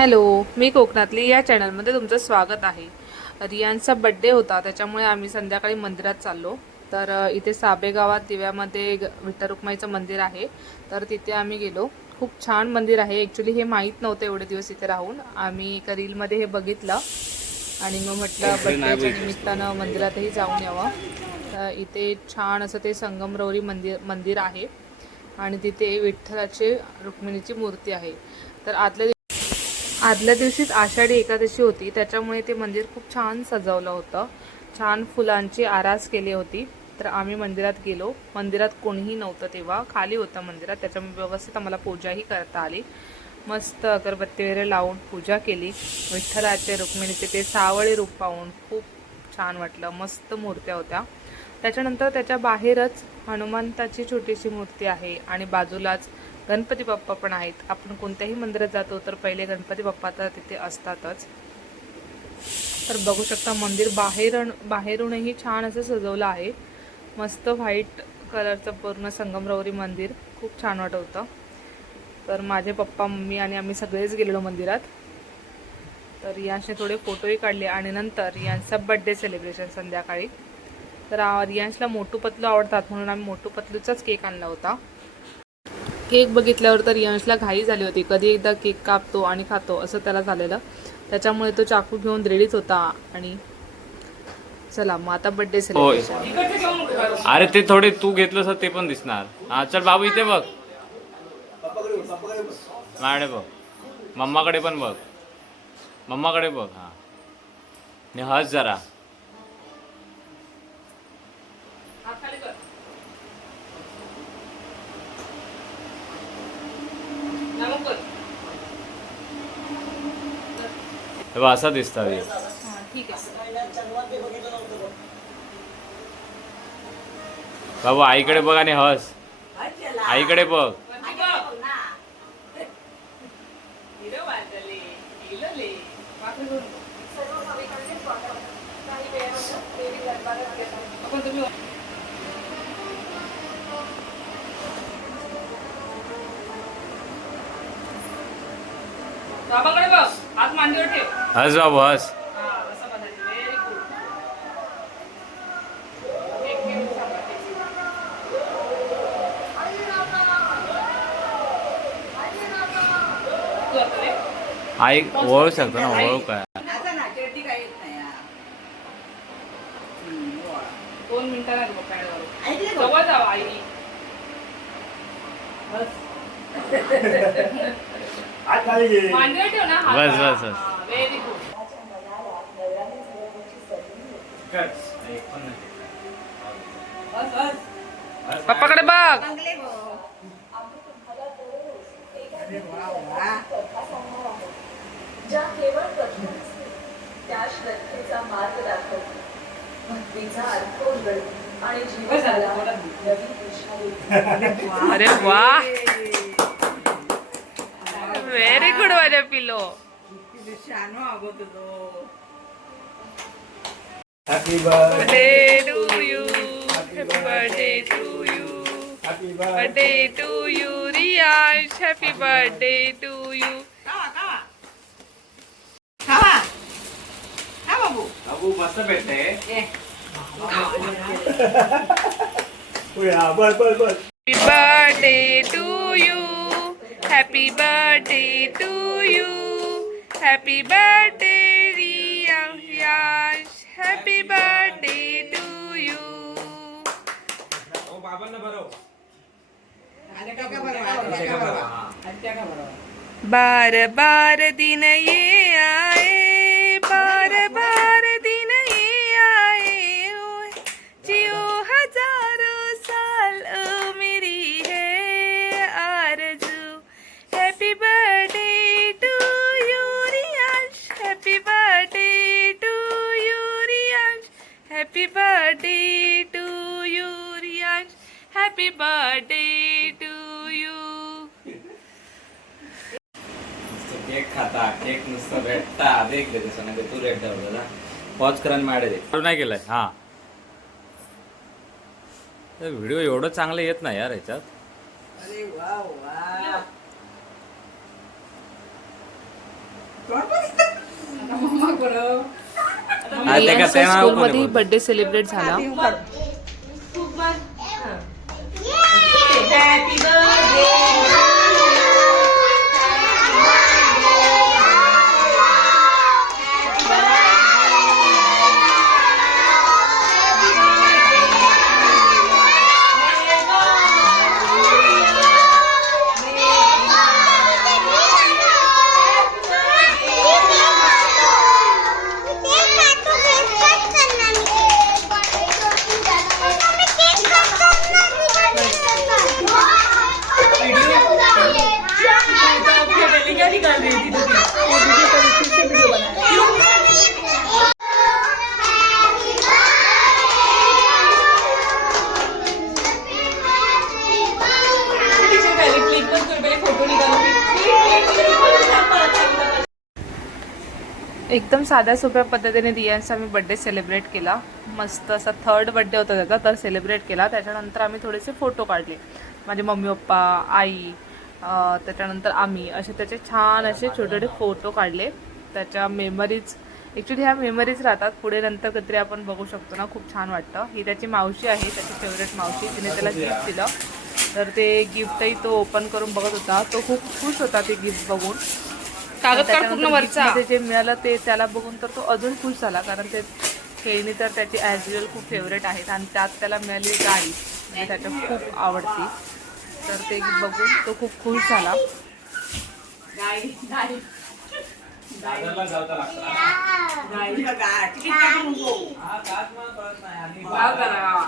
Hello, मी कोकणातली या चॅनलमध्ये तुमचं स्वागत आहे. रियांचा बड्डे होता, त्याच्यामुळे आम्ही संध्याकाळी मंदिरात चाललो. तर इथे साबे गावात दिव्यामध्ये विठ्ठल रुक्माईचं मंदिर आहे. तर तिथे आम्ही गेलो. खूप छान मंदिर आहे. ॲक्च्युली हे माहीत नव्हतं एवढे दिवस इथे राहून. आम्ही एका रीलमध्ये हे बघितलं आणि मग म्हटलं बड्डेच्या निमित्तानं मंदिरातही जाऊन यावं. तर इथे छान असं ते संगमरवरी मंदिर आहे आणि तिथे विठ्ठलाची रुक्मिणीची मूर्ती आहे. तर आदल्या दिवशीच आषाढी एकादशी होती, त्याच्यामुळे ते मंदिर खूप छान सजवलं होतं. छान फुलांची आरास केली होती. तर आम्ही मंदिरात गेलो. मंदिरात कोणीही नव्हतं तेव्हा, खाली होतं मंदिरात, त्याच्यामुळे व्यवस्थित आम्हाला पूजाही करता आली. मस्त अगरबत्ती वगैरे लावून पूजा केली. विठ्ठलाचे रुक्मिणीचे ते सावळे रूप पाहून खूप छान वाटलं. मस्त मूर्त्या होत्या. त्याच्यानंतर त्याच्या बाहेरच हनुमंताची छोटीशी मूर्ती आहे आणि बाजूलाच गणपती बाप्पा पण आहेत. आपण कोणत्याही मंदिरात जातो तर पहिले गणपती बाप्पा तर तिथे असतातच. तर बघू शकता मंदिर बाहेरूनही छान असं सजवलं आहे. मस्त व्हाईट कलरचं पूर्ण संगमरवरी मंदिर खूप छान वाटत होतं. तर माझे पप्पा मम्मी आणि आम्ही सगळेच गेलेलो मंदिरात. तर रियांशने थोडे फोटोही काढले आणि नंतर रियांचा बड्डे सेलिब्रेशन संध्याकाळी. तर रियांशला मोटू पतलू आवडतात म्हणून आम्ही मोटू पतलूचाच केक आणला होता. केक बघितल्यावर तर रियांशला घाई झाली होती. कधी एकदा केक कापतो आणि खातो असं त्याला झालेलं. त्याच्यामुळे तो चाकू घेऊन रेडीच होता. आणि चला मग आता बड्डे सेलिब्रेशन. अरे ते थोडे तू घेतलं ते पण दिसणार. हा चल बाबू इथे बघ, माझ्याकडे बघ, मम्माकडे पण बघ, मम्माकडे बघ. हा ने हस जरा. हे बघ असा दिसता ठीक आहे. बाबू आईकडे बघ आणि हस. आईकडे बघ. बाबाकडे बघ, हात मांडीवर ठेव. हस बाबू हस. Very good. आई ओळखू शकतो ना, ओळखू काय. 2 मिनिटांना जवळ जावं आई. मांडीवर ठेव ना. बस बस बस. Very good. पप्पाकडे बघ. ज्या केवळ कथन त्या श्रद्धेचा मार्ग दाखवतो, भक्तीचा अर्थ उलगडतो आणि जीवनाला नवी दिशा देतो. अरे वा, व्हेरी गुड माझ्या पिलो. Happy birthday birthday to you. Happy birthday to you. Birthday to you Riyansh. Happy birthday to you. बाबू मस्त भेटते. बस happy birthday to you. Happy birthday to you. Happy birthday Riyansh. Happy birthday to you. बार बार दिन ये आए, बार बार दिन ये आए, जियो हजारों साल मेरी है आरज़ू. Happy birthday to you Riyansh. Happy birthday to you Riyansh. Happy birthday to you Riyansh. Happy birthday to you. Cake खाता, केक नुसतं भेटता देख दे तसं तू रेट दाखवला पॉज करा माडे दे नाही केलंय. हा व्हिडिओ एवढं चांगलं येत नाही यार ह्याच्यात. अरे वा वा. स्कूलमध्ये बर्थडे सेलिब्रेट झाला. एकदम साध्या सोप्या पद्धतीने रियांचा आम्ही बर्थडे सेलिब्रेट केला. मस्त असा 3rd बर्थडे होता त्याचा, तर सेलिब्रेट केला. त्याच्यानंतर आम्ही थोडेसे फोटो काढले. माझे मम्मी पप्पा, आई, त्याच्यानंतर आम्ही असे त्याचे छान असे छोटे छोटे फोटो काढले. त्याच्या मेमरीज, ॲक्च्युली ह्या मेमरीज राहतात पुढे, नंतर कधीतरी आपण बघू शकतो ना. खूप छान वाटतं. ही त्याची मावशी आहे, त्याची फेवरेट मावशी. तिने त्याला गिफ्ट दिलं, तर ते गिफ्टही तो ओपन करून बघत होता. तो खूप खुश होता ते गिफ्ट बघून. ते जे मिळालं ते त्याला बघून तर तो अजून खुश झाला, कारण ते खेळणी तर त्याची ॲज युजल खूप फेवरेट आहेत आणि त्यात त्याला मिळाली गाडी म्हणजे त्याच्या खूप आवडती. तर ते बघून तो खूप खुश झाला.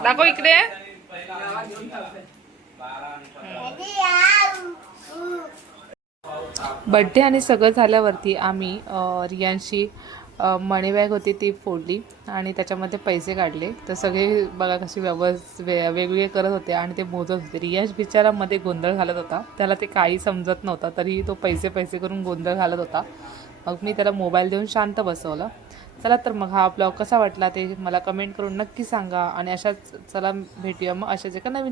दाखव इकडे. बड्डे आणि सगळं झाल्यावरती आम्ही रियांशी मनी बॅग होती ती फोडली आणि त्याच्यामध्ये पैसे काढले. तर सगळे बघा कसे वेगवेगळे करत होते आणि ते मोजत होते. रियांश बिचारामध्ये गोंधळ घालत होता, त्याला ते काही समजत नव्हतं, तरीही तो पैसे करून गोंधळ घालत होता. मग मी त्याला मोबाईल देऊन शांत बसवलं. चला तर मग हा ब्लॉग कसा वाटला ते मला कमेंट करून नक्की सांगा. आणि अशाच चला भेटूया मग अशाच एका नवीन